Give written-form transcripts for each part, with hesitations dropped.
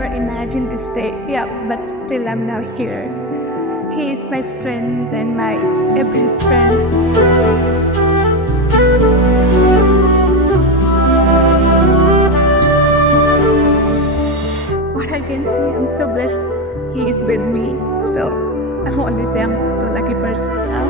never imagined this day. Yeah, but still I'm now here. He is my strength and my best friend. What I can see, I'm so blessed. He is with me. So I'm always say I'm so lucky person now.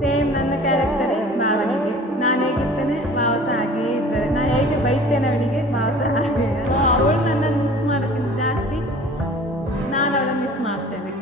Same ನನ್ನ ಕ್ಯಾರೆಕ್ಟರೇ ಮಾವನಿಗೆ. ನಾನು ಹೇಗಿರ್ತೇನೆ ಮಾವ ಸಹ ಹಾಗೆ ಇರ್ತಾರೆ. ನಾನು ಹೇಗೆ ಬೈತೇನೆ ಅವನಿಗೆ ಮಾವ ಸಹ ಹಾಗೆ. ಅವಳು ನನ್ನನ್ನು ಮಿಸ್ ಮಾಡೋಕ್ಕಿಂತ ಜಾಸ್ತಿ ನಾನು ಅವಳನ್ನು ಮಿಸ್ ಮಾಡ್ತೇನೆ.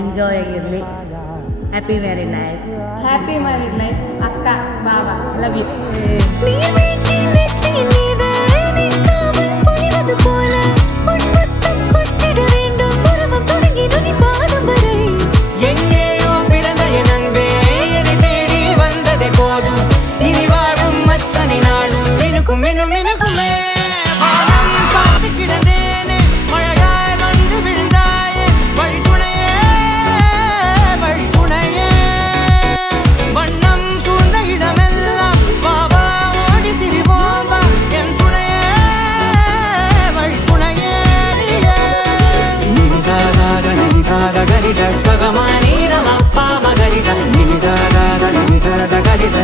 ಎಂಜಾಯ್ ಆಗಿರಲಿ. Happy married life. Happy married life ಅಕ್ಕ ಬಾವ. Love you. எங்கேயோ பிறந்த என் அன்பே என்னை தேடி வந்ததே போதும். இனி வாழும் அத்தனை நாளும் மினுக்கும் மினும் மினுக்குமே. வானம் பார்த்து கிடந்தேனே, மழையாய் வந்து விழுந்தாயே, வழித்துணையே வழித்துணையே. வண்ணம் சூழ்ந்த இடமெல்லாம் வா வா ஓடி திரிவோம் வா, என் துணையே வழித்துணையே நீயே. நினிசாத நினிசாத கரிச பகமானி ரமப்பா மகரிச நினிசாத நினிசாத கரிச